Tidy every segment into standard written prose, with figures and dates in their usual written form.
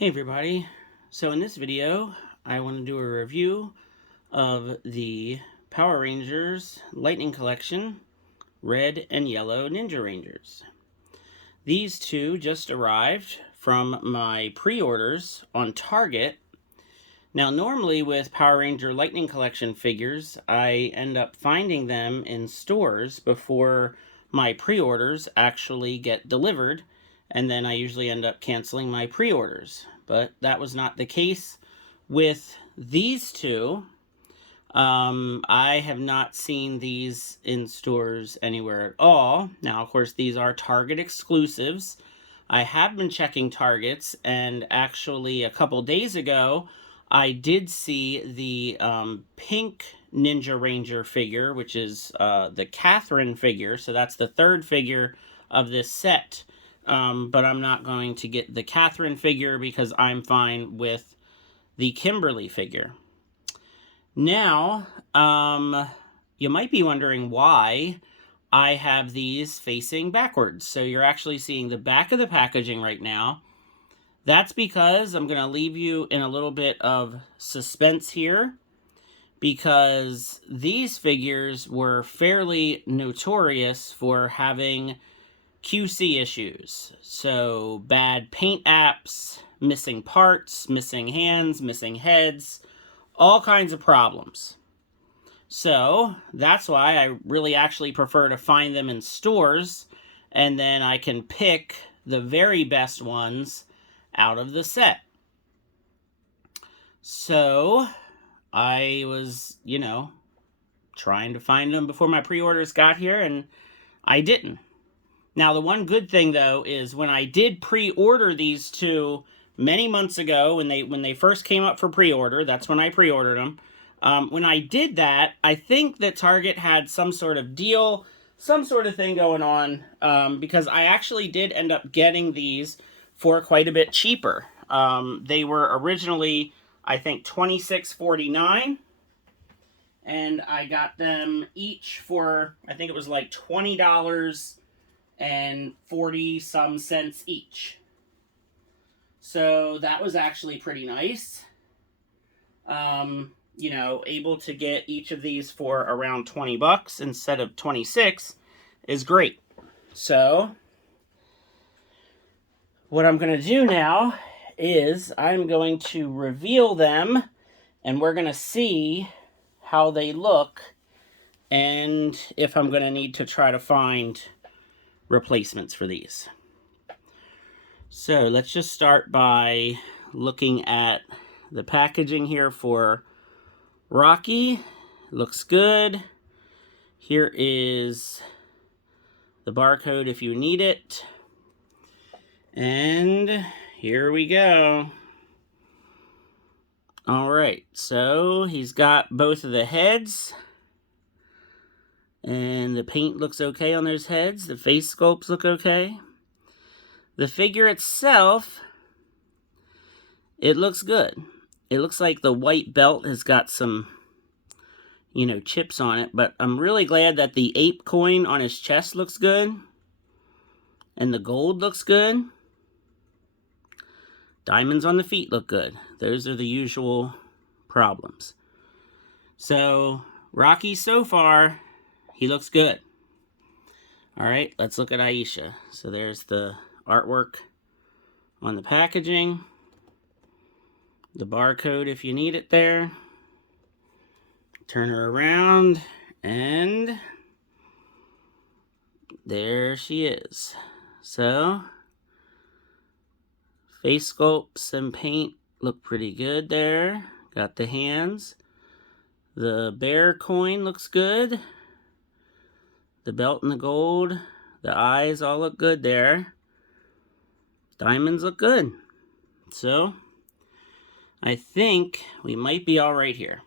Hey everybody, so in this video I want to do a review of the Power Rangers Lightning Collection Red and Yellow Ninja Rangers. These two just arrived from my pre-orders on Target. Now normally with Power Ranger Lightning Collection figures I end up finding them in stores before my pre-orders actually get delivered, and then I usually end up canceling my pre-orders. But that was not the case with these two. I have not seen these in stores anywhere at all. Now, of course, these are Target exclusives. I have been checking Targets, and actually a couple days ago, I did see the pink Ninja Ranger figure, which is the Catherine figure. So that's the third figure of this set. But I'm not going to get the Catherine figure because I'm fine with the Kimberly figure. Now, you might be wondering why I have these facing backwards. So you're actually seeing the back of the packaging right now. That's because I'm going to leave you in a little bit of suspense here, because these figures were fairly notorious for having QC issues. So bad paint apps, missing parts, missing hands, missing heads, all kinds of problems. So that's why I really actually prefer to find them in stores, and then I can pick the very best ones out of the set. So I was, trying to find them before my pre-orders got here, and I didn't. Now, the one good thing, though, is when I did pre-order these two many months ago, when they first came up for pre-order, that's when I pre-ordered them. When I did that, I think that Target had some sort of deal, some sort of thing going on, because I actually did end up getting these for quite a bit cheaper. They were originally, I think, $26.49, and I got them each for, I think it was like $20 and 40-some cents each. So that was actually pretty nice. Able to get each of these for around 20 bucks instead of 26 is great. So what I'm going to do now is I'm going to reveal them, and we're going to see how they look and if I'm going to need to try to find replacements for these. So let's just start by looking at the packaging here for Rocky. Looks good. Here is the barcode if you need it. And here we go. Alright, so he's got both of the heads. And the paint looks okay on those heads. The face sculpts look okay. The figure itself, it looks good. It looks like the white belt has got some, chips on it. But I'm really glad that the ape coin on his chest looks good. And the gold looks good. Diamonds on the feet look good. Those are the usual problems. So, Rocky so far, he looks good. Alright, let's look at Aisha. So there's the artwork on the packaging. The barcode if you need it there. Turn her around, and there she is. So, face sculpts and paint look pretty good there. Got the hands. The bear coin looks good. The belt and the gold. The eyes all look good there. Diamonds look good. So, I think we might be all right here.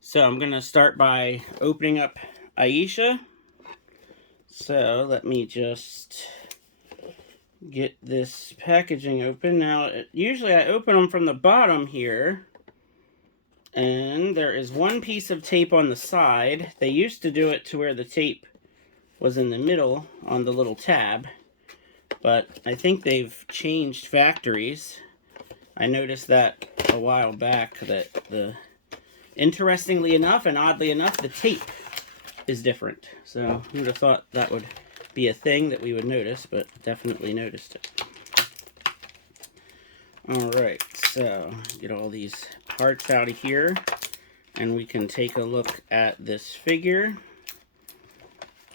So, I'm going to start by opening up Aisha. So, let me just get this packaging open. Now, usually I open them from the bottom here. And there is one piece of tape on the side. They used to do it to where the tape was in the middle on the little tab. But I think they've changed factories. I noticed that a while back that interestingly enough and oddly enough, the tape is different. So who would have thought that would be a thing that we would notice, but definitely noticed it. Alright, so get all these parts out of here, and we can take a look at this figure.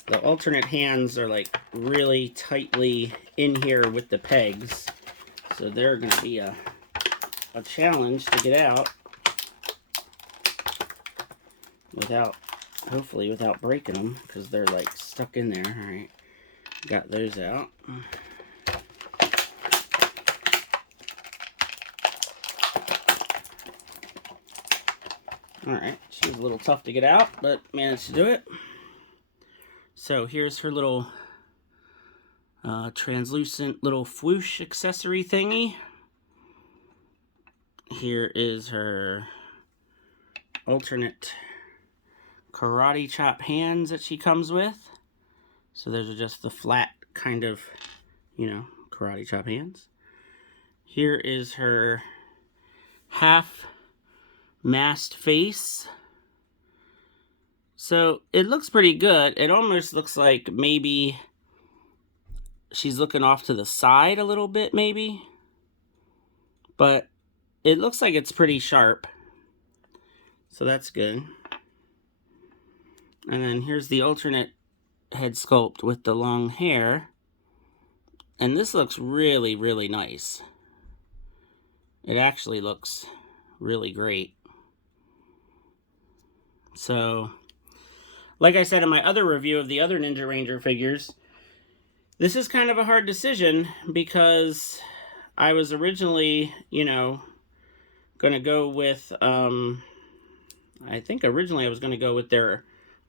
The alternate hands are like really tightly in here with the pegs, so they're going to be a challenge to get out without, hopefully without breaking them, because they're like stuck in there. Alright, got those out. Alright, she was a little tough to get out, but managed to do it. So here's her little translucent little swoosh accessory thingy. Here is her alternate karate chop hands that she comes with. So those are just the flat kind of, you know, karate chop hands. Here is her half masked face. So it looks pretty good. It almost looks like maybe she's looking off to the side a little bit, maybe. But it looks like it's pretty sharp. So that's good. And then here's the alternate head sculpt with the long hair. And this looks really, really nice. It actually looks really great. So, like I said in my other review of the other Ninja Ranger figures, this is kind of a hard decision because I was originally, you know, going to go with, I think originally I was going to go with their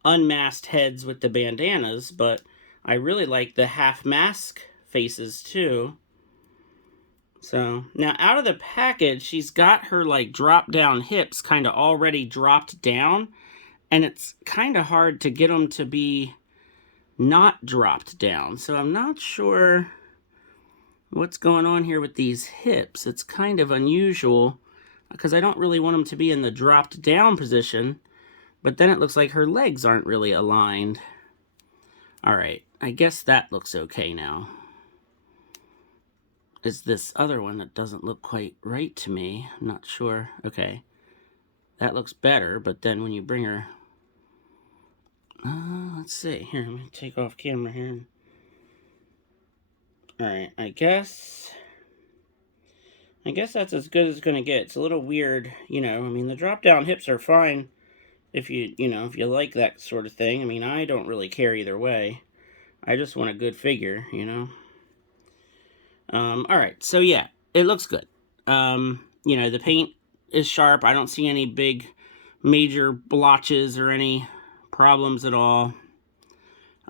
unmasked heads with the bandanas, but I really like the half mask faces too. So, now out of the package, she's got her like drop down hips kind of already dropped down, and it's kind of hard to get them to be not dropped down. So I'm not sure what's going on here with these hips. It's kind of unusual because I don't really want them to be in the dropped down position, but then it looks like her legs aren't really aligned. All right, I guess that looks okay now. It's this other one that doesn't look quite right to me. I'm not sure. Okay, that looks better, but then when you bring her... let's see. Here, let me take off camera here. Alright, I guess that's as good as it's going to get. It's a little weird, you know. I mean, the drop-down hips are fine if you like that sort of thing. I mean, I don't really care either way. I just want a good figure, you know. Alright, so yeah, it looks good. You know, the paint is sharp. I don't see any big major blotches or any problems at all.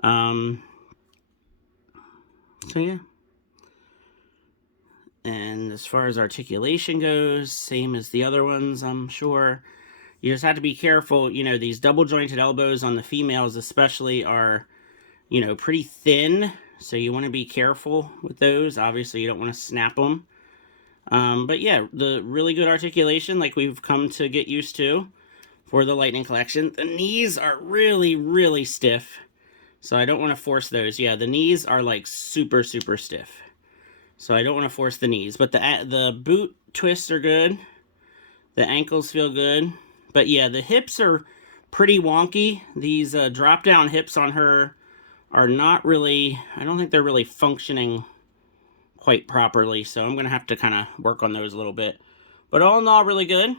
So yeah. And as far as articulation goes, same as the other ones, I'm sure. You just have to be careful. You know, these double jointed elbows on the females especially are, you know, pretty thin. So you want to be careful with those. Obviously, you don't want to snap them. But yeah, the really good articulation like we've come to get used to for the Lightning Collection. The knees are really, really stiff. So I don't want to force those. Yeah, the knees are like super, super stiff. So I don't want to force the knees. But the boot twists are good. The ankles feel good. But yeah, the hips are pretty wonky. These drop-down hips on her are not really... I don't think they're really functioning quite properly. So I'm going to have to kind of work on those a little bit. But all in all, really good.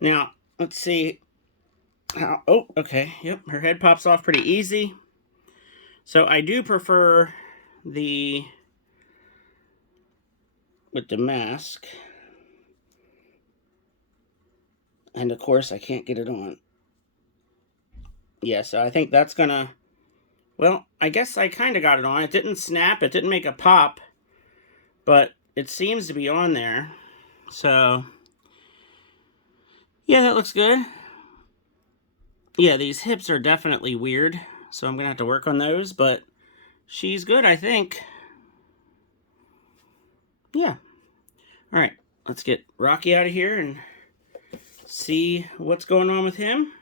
Now, let's see. Oh, okay. Yep, her head pops off pretty easy. So I do prefer the... with the mask. And of course, I can't get it on. Yeah, so I think that's gonna... Well, I guess I kind of got it on. It didn't snap, it didn't make a pop, but it seems to be on there. So, yeah, that looks good. Yeah, these hips are definitely weird, so I'm gonna have to work on those, but she's good, I think. Yeah. All right. let's get Rocky out of here and see what's going on with him.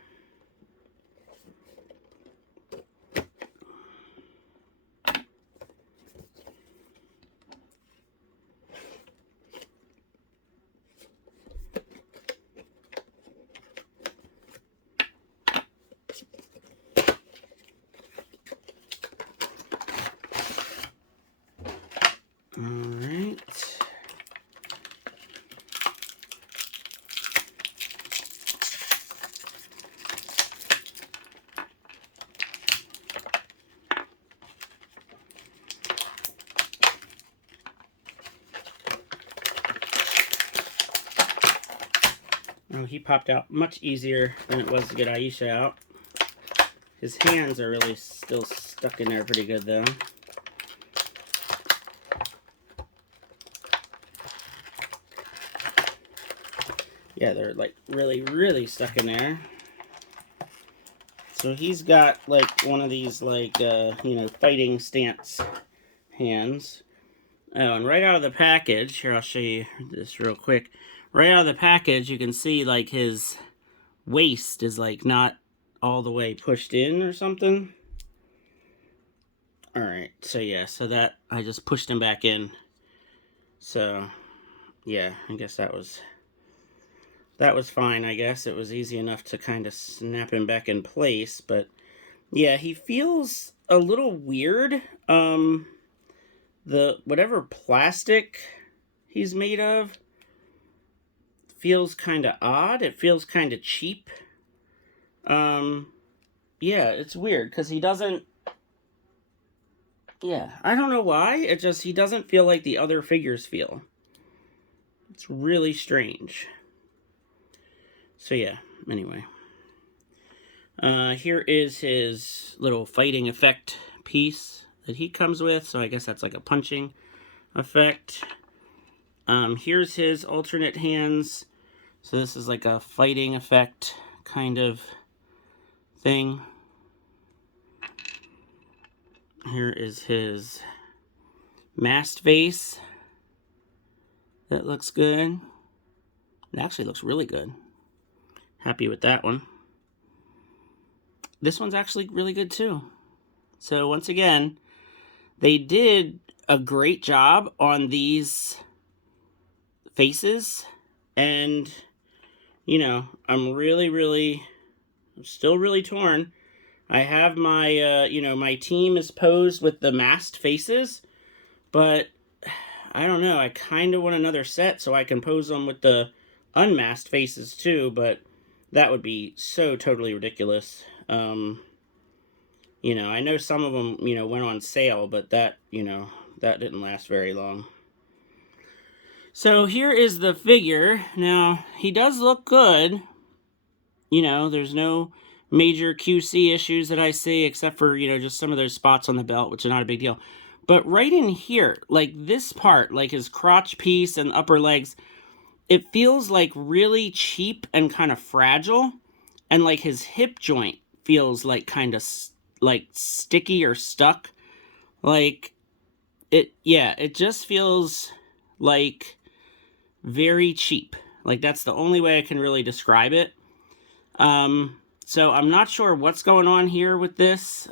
Alright. Oh, he popped out much easier than it was to get Aisha out. His hands are really still stuck in there pretty good though. Yeah, they're like really stuck in there. So he's got like one of these like, you know, fighting stance hands. Oh, and right out of the package, here I'll show you this real quick. Right out of the package, you can see like his waist is like not all the way pushed in or something. Alright, so yeah, so that, I just pushed him back in. So, yeah, I guess that was fine, I guess. It was easy enough to kind of snap him back in place, but yeah, he feels a little weird. The whatever plastic he's made of feels kind of odd. It feels kind of cheap. Yeah, it's weird because he doesn't, yeah, I don't know why. It just, he doesn't feel like the other figures feel. It's really strange. So yeah, anyway. Here is his little fighting effect piece that he comes with. So I guess that's like a punching effect. Here's his alternate hands. So this is like a fighting effect kind of thing. Here is his masked face. That looks good. It actually looks really good. Happy with that one. This one's actually really good too. So once again, they did a great job on these faces. And, you know, I'm still really torn. I have my, you know, my team is posed with the masked faces, but I don't know. I kind of want another set so I can pose them with the unmasked faces too, but that would be so totally ridiculous. You know, I know some of them, you know, went on sale, but that, you know, that didn't last very long. So here is the figure. Now, he does look good. You know, there's no major QC issues that I see, except for, you know, just some of those spots on the belt, which are not a big deal. But right in here, like this part, like his crotch piece and upper legs, it feels like really cheap and kind of fragile. And like his hip joint feels like kind of like sticky or stuck. Like it, yeah, it just feels like very cheap. Like that's the only way I can really describe it. So I'm not sure what's going on here with this.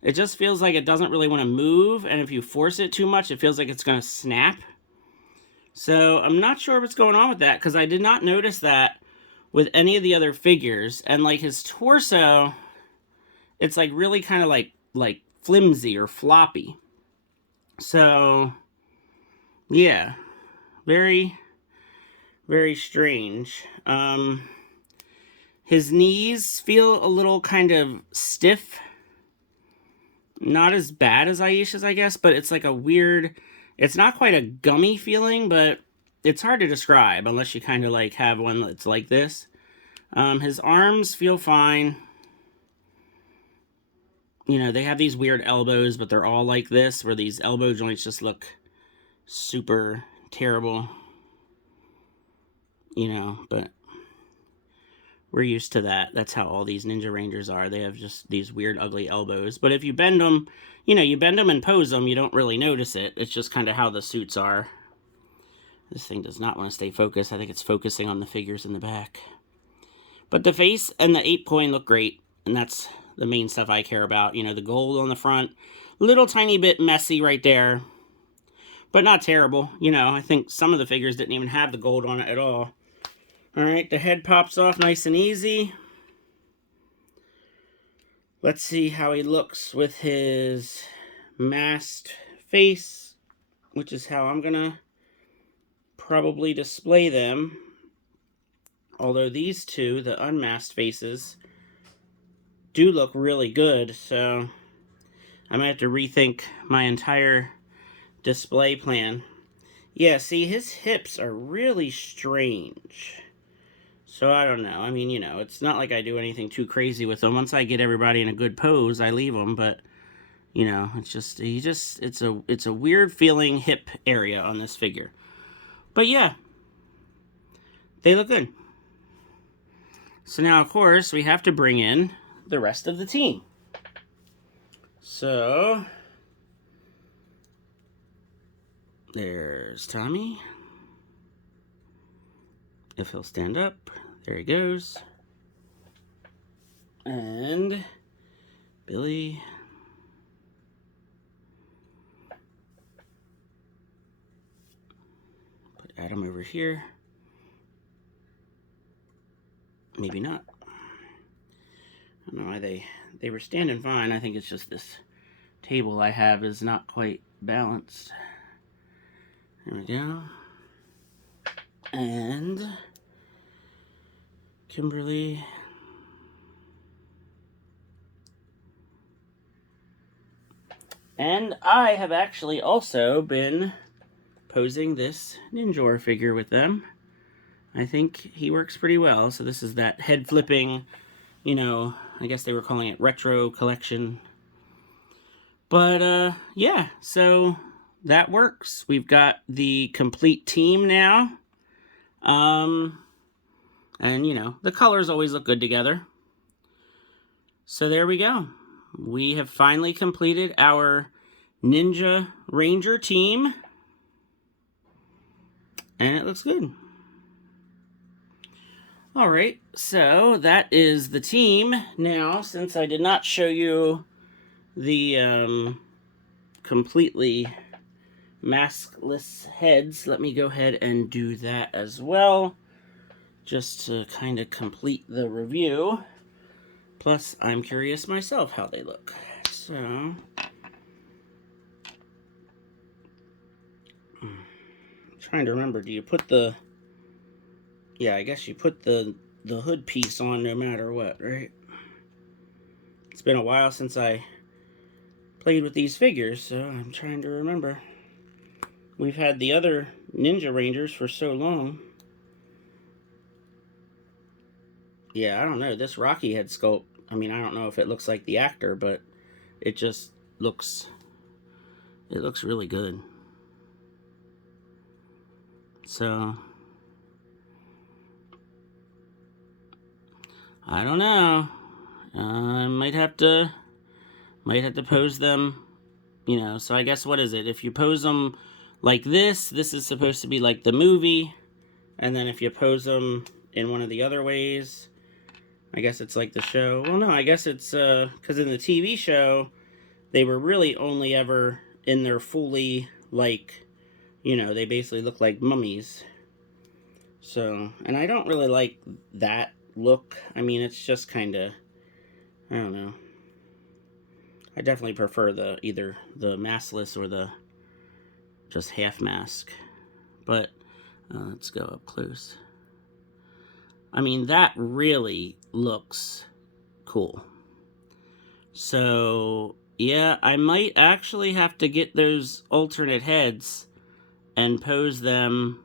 It just feels like it doesn't really want to move, and if you force it too much, it feels like it's going to snap. So I'm not sure what's going on with that, because I did not notice that with any of the other figures. And like his torso, it's like really kind of like flimsy or floppy. So yeah, very, very strange. His knees feel a little kind of stiff. Not as bad as Aisha's, I guess, but it's like a weird, it's not quite a gummy feeling, but it's hard to describe unless you kind of like have one that's like this. His arms feel fine. You know, they have these weird elbows, but they're all like this, where these elbow joints just look super terrible. You know, but we're used to that. That's how all these Ninja Rangers are. They have just these weird, ugly elbows. But if you bend them, you know, you bend them and pose them, you don't really notice it. It's just kind of how the suits are. This thing does not want to stay focused. I think it's focusing on the figures in the back. But the face and the 8 coin look great, and that's the main stuff I care about. You know, the gold on the front, little tiny bit messy right there, but not terrible. You know, I think some of the figures didn't even have the gold on it at all. All right, the head pops off nice and easy. Let's see how he looks with his masked face, which is how I'm gonna probably display them. Although these two, the unmasked faces, do look really good, so I might have to rethink my entire display plan. Yeah, see, his hips are really strange. So I don't know. I mean, you know, it's not like I do anything too crazy with them. Once I get everybody in a good pose, I leave them, but you know, it's just it's a weird feeling hip area on this figure. But yeah, they look good. So now, of course, we have to bring in the rest of the team. So there's Tommy. If he'll stand up, there he goes. And Billy. Put Adam over here. Maybe not. I don't know why they were standing fine. I think it's just this table I have is not quite balanced. There we go. And Kimberly. And I have actually also been posing this Ninja figure with them. I think he works pretty well. So this is that head flipping, you know, I guess they were calling it retro collection. But yeah, so that works. We've got the complete team now. And you know, the colors always look good together. So there we go. We have finally completed our Ninja Ranger team. And it looks good. All right, so that is the team. Now, since I did not show you the completely maskless heads, let me go ahead and do that as well, just to kind of complete the review. Plus, I'm curious myself how they look. So, I'm trying to remember, do you put the... Yeah, I guess you put the hood piece on no matter what, right? It's been a while since I played with these figures, so I'm trying to remember. We've had the other Ninja Rangers for so long. Yeah, I don't know. This Rocky head sculpt, I mean, I don't know if it looks like the actor, but it just looks... It looks really good. So... I don't know. I might have to pose them, you know. So I guess, what is it? If you pose them like this is supposed to be like the movie. And then if you pose them in one of the other ways, I guess it's like the show. Well, no, I guess it's, because in the TV show, they were really only ever in their fully, like, you know, they basically look like mummies. So, and I don't really like that look. I mean, it's just kind of, I don't know. I definitely prefer either the maskless or the just half mask. But let's go up close. I mean, that really looks cool. So yeah, I might actually have to get those alternate heads and pose them,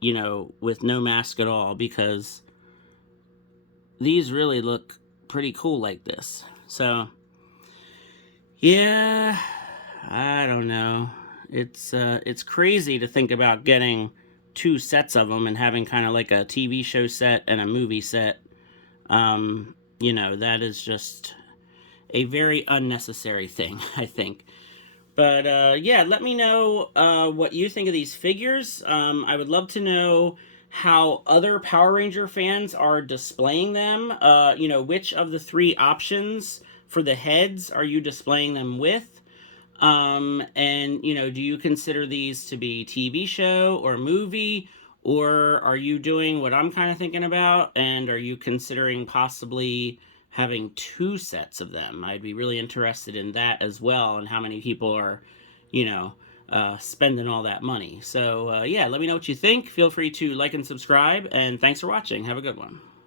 you know, with no mask at all, because these really look pretty cool like this. So, yeah, I don't know. It's crazy to think about getting 2 sets of them and having kind of like a TV show set and a movie set. You know, that is just a very unnecessary thing, I think. But yeah, let me know what you think of these figures. I would love to know how other Power Ranger fans are displaying them. You know, which of the three options for the heads are you displaying them with? And, you know, do you consider these to be TV show or movie? Or are you doing what I'm kind of thinking about? And are you considering possibly having two sets of them? I'd be really interested in that as well, and how many people are, you know, spending all that money. So, yeah, let me know what you think. Feel free to like and subscribe, and thanks for watching. Have a good one.